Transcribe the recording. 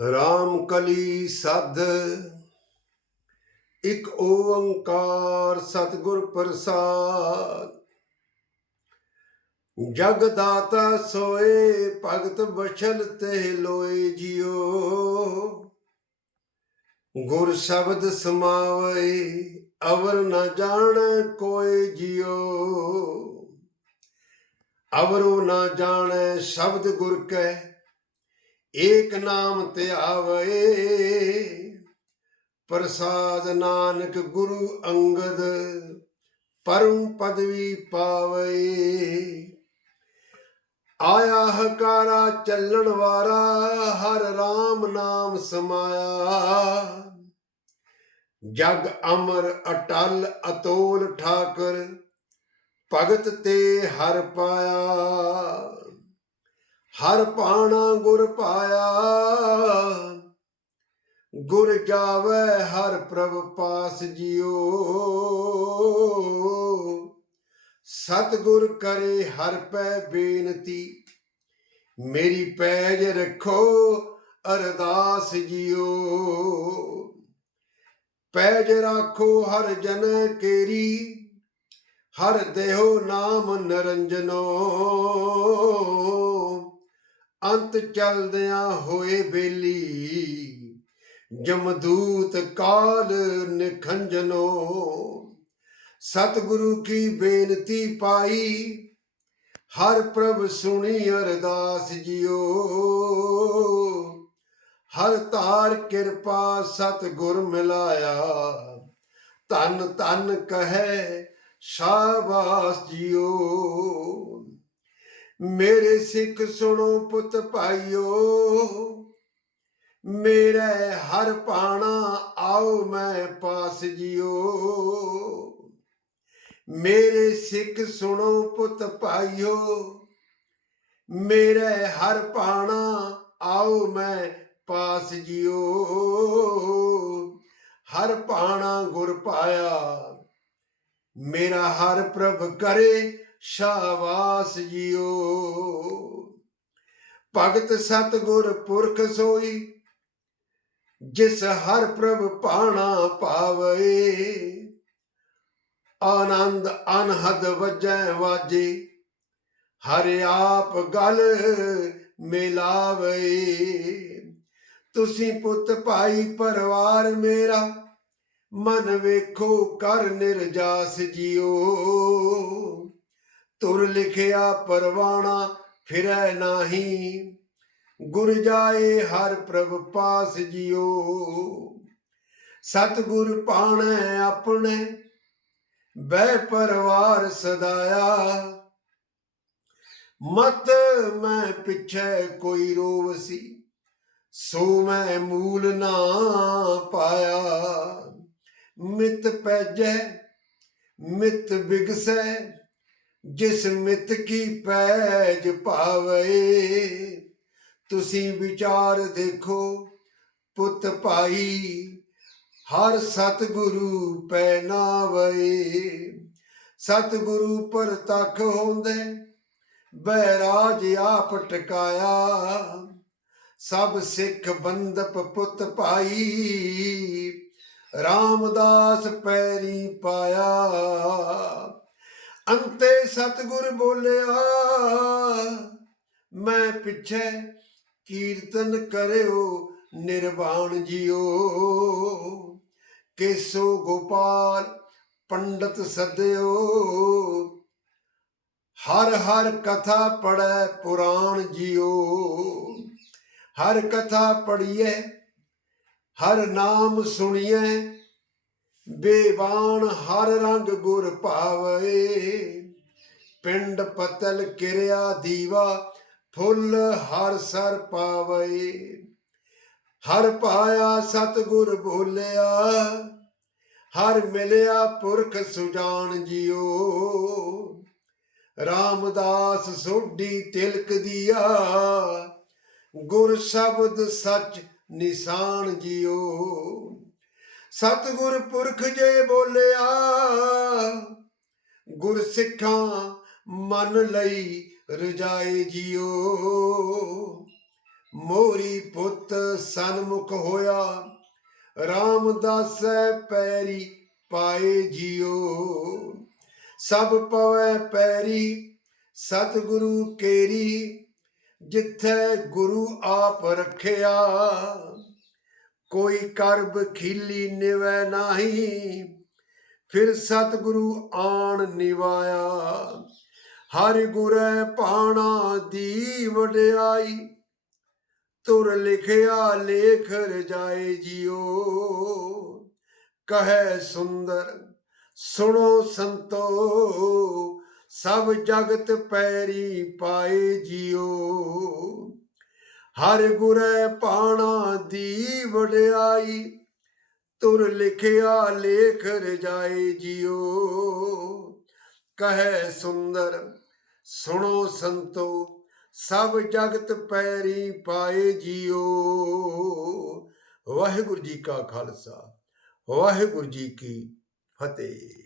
ਰਾਮ ਕਲੀ ਸਦ ਇਕ ਓੰਕਾਰ ਸਤਿਗੁਰ ਪ੍ਰਸਾਦ। ਜਗ ਦਾਤਾ ਸੋਏ, ਭਗਤ ਬਛਲ ਤੇ ਲੋਏ ਜਿਉ। ਗੁਰ ਸ਼ਬਦ ਸਮਾਵੇ, ਅਵਰ ਨ ਜਾਣ ਕੋਇ ਜਿਉ। ਅਵਰੋ ਨ ਜਾਣੈ ਸ਼ਬਦ ਗੁਰ ਕੈ ਏਕ ਨਾਮ ਤੇ ਆਵੇ। ਪ੍ਰਸਾਦ ਨਾਨਕ ਗੁਰੂ ਅੰਗਦ ਪਰਮ ਪਦਵੀ ਪਾਵੇ। ਆਇਆ ਹਕਾਰਾ ਚੱਲਣ ਵਾਰਾ, ਹਰ ਰਾਮ ਨਾਮ ਸਮਾਇਆ। ਜਗ ਅਮਰ ਅਟਲ ਅਤੋਲ ਠਾਕਰ, ਭਗਤ ਤੇ ਹਰ ਪਾਇਆ। ਹਰ ਪਾਣਾ ਗੁਰ ਪਾਇਆ। ਗੁਰ ਜਾਵੇ, ਹਰ ਪ੍ਰਭ ਪਾਸ ਜਿਉ। ਸਤਿਗੁਰ ਕਰੇ, ਹਰ ਪੈ ਬੇਨਤੀ। ਮੇਰੀ ਪੈਜ ਰੱਖੋ, ਅਰਦਾਸ ਜਿਉ। ਪੈਜ ਰੱਖੋ ਹਰ ਜਨ ਕੇਰੀ, ਹਰ ਦੇਹੋ ਨਾਮ ਨਰੰਜਨੋ। ਅੰਤ ਚਲਦਿਆਂ ਹੋਏ ਬੇਲੀ। ਜਮਦੂਤ ਕਾਲ ਨਿਖੰਜਨੋ। ਸਤਿਗੁਰੂ ਕੀ ਬੇਨਤੀ ਪਾਈ, ਹਰ ਪ੍ਰਭ ਸੁਣੀ ਅਰਦਾਸ ਜਿਓ। ਹਰ ਧਾਰ ਕਿਰਪਾ ਸਤਿਗੁਰ ਮਿਲਾਇਆ ਤਨ ਤਨ ਕਹੈ ਸ਼ਾਬਾਸ ਜਿਓ। ਮੇਰੇ ਸਿੱਖ ਸੁਣੋ ਪੁੱਤ ਭਾਈਓ। ਮੇਰੇ ਹਰ ਪਾਣਾ ਆਓ ਮੈਂ ਪਾਸ ਜਿਉ ਮੇਰੇ ਸਿੱਖ ਸੁਣੋ ਪੁੱਤ ਭਾਈਓ। ਮੇਰੇ ਹਰ ਪਾਣਾ ਆਓ ਮੈਂ ਪਾਸ ਜਿਉ ਹਰ ਪਾਣਾ ਗੁਰ ਪਾਇਆ, ਮੇਰਾ ਹਰ ਪ੍ਰਭ ਕਰੇ ਸ਼ਾਬਾਸ ਜੀਓ। ਭਗਤ ਸਤਗੁਰ ਪੁਰਖ ਸੋਈ, ਜਿਸ ਹਰ ਪ੍ਰਭ ਪਾਣਾ ਪਾਵੇ। ਆਨੰਦ ਅਨਹਦ ਵਜੈ ਵਾਜੇ, ਹਰ ਆਪ ਗਲ ਮਿਲਾਵੇ। ਤੁਸੀਂ ਪੁੱਤ ਭਾਈ ਪਰਿਵਾਰ ਮੇਰਾ, ਮਨ ਵੇਖੋ ਕਰ ਨਿਰਜਾਸ ਜੀਓ। ਤੁਰ ਲਿਖਿਆ ਪਰਵਾਣਾ ਫਿਰੈ ਨਾਹੀ। ਗੁਰ ਜਾਏ ਹਰ ਪ੍ਰਭ ਪਾਸ ਜਿਉ। ਸਤਿਗੁਰ ਪਾਣੈ ਆਪਣੇ ਬੈ ਪਰਵਾਰ ਸਦਾਇਆ। ਮਤ ਮੈਂ ਪਿਛੈ ਕੋਈ ਰੋਵਸੀ, ਸੋ ਮੈਂ ਮੂਲ ਨਾ ਪਾਇਆ। ਮਿਤ ਪੈਜੈ, ਮਿਤ ਬਿਗਸੈ ਜਿਸ ਮਿਤ ਕੀ ਪੈਜ ਪਾਵੇ ਤੁਸੀਂ ਵਿਚਾਰ ਦੇਖੋ ਪੁੱਤ ਭਾਈ, ਹਰ ਸਤਿਗੁਰੂ ਪੈ ਨਾਵੇ ਸਤਿਗੁਰੂ ਪਰ ਤੱਕ ਹੁੰਦੇ ਬੈਰਾਜ ਆਪ ਟਿਕਾਇਆ। ਸਭ ਸਿੱਖ ਬੰਦਪ ਪੁੱਤ ਭਾਈ, ਰਾਮਦਾਸ ਪੈਰੀ ਪਾਇਆ। ਅੰਤੇ ਸਤਿਗੁਰ ਬੋਲਿਆ, ਮੈਂ ਪਿੱਛੇ ਕੀਰਤਨ ਕਰਿਓ, ਨਿਰਵਾਣ ਜਿਉ ਕੇਸੋ ਗੋਪਾਲ ਪੰਡਤ ਸਦਿਓ, ਹਰ ਹਰ ਕਥਾ ਪੜੈ ਪੁਰਾਣ ਜਿਉ ਹਰ ਕਥਾ ਪੜੀਏ ਹਰ ਨਾਮ ਸੁਣੀਏ ਬੇਬਾਨ ਹਰ ਰੰਗ ਗੁਰ ਭਾਵੇ। ਪਿੰਡ ਪਤਲ ਕਿਰਿਆ ਦੀਵਾ, ਫੁੱਲ ਹਰ ਸਰ ਪਾਵੇ। ਹਰ ਪਾਇਆ ਸਤਗੁਰ ਬੋਲਿਆ ਹਰ ਮਿਲਿਆ ਪੁਰਖ ਸੁਜਾਨ ਜਿਉ ਰਾਮਦਾਸ ਸੋਢੀ ਤਿਲਕ ਦੀਆ, ਗੁਰ ਸ਼ਬਦ ਸੱਚ ਨਿਸ਼ਾਨ ਜਿਉ ਸਤਗੁਰ ਪੁਰਖ ਜੇ ਬੋਲਿਆ, ਗੁਰ ਸਿੱਖਾਂ ਮਨ ਲਈ ਰਜਾਏ ਜਿਉ ਮੋਰੀ ਪੁੱਤ ਸਨਮੁਖ ਹੋਇਆ, ਰਾਮਦਾਸੈ ਪੈਰੀ ਪਾਏ ਜਿਉ ਸਭ ਪਵੈ ਪੈਰੀ, ਸਤਿਗੁਰੂ ਕੇਰੀ, ਜਿੱਥੇ ਗੁਰੂ ਆਪ ਰੱਖਿਆ। ਕੋਈ ਕਰਬ ਖੀਲੀ ਨਿਵੈ ਨਾਹੀ, ਫਿਰ ਸਤਿਗੁਰੂ ਆਣ ਨਿਵਾਇਆ। ਹਰਿ ਗੁਰੈ ਪਾਣਾ ਦੀ ਵਡਿਆਈ ਤੁਰ ਲਿਖਿਆ ਲੇਖ ਰਜਾਏ ਜਿਓ ਕਹੈ ਸੁੰਦਰ, ਸੁਣੋ ਸੰਤੋ, ਸਭ ਜਗਤ ਪੈਰੀ ਪਾਏ ਜਿਉ। ਹਰ ਗੁਰੈ ਪਾਣਾ ਦੀ ਵਡਿਆਈ, ਤੁਰ ਲਿਖਿਆ ਲੇਖ ਰਜਾਏ ਜਿਉ। ਕਹੈ ਸੁੰਦਰ, ਸੁਣੋ ਸੰਤੋ, ਸਭ ਜਗਤ ਪੈਰੀ ਪਾਏ ਜਿਉ। ਵਾਹਿਗੁਰੂ ਜੀ ਕਾ ਖਾਲਸਾ, ਵਾਹਿਗੁਰੂ ਜੀ ਕੀ ਫਤਿਹ।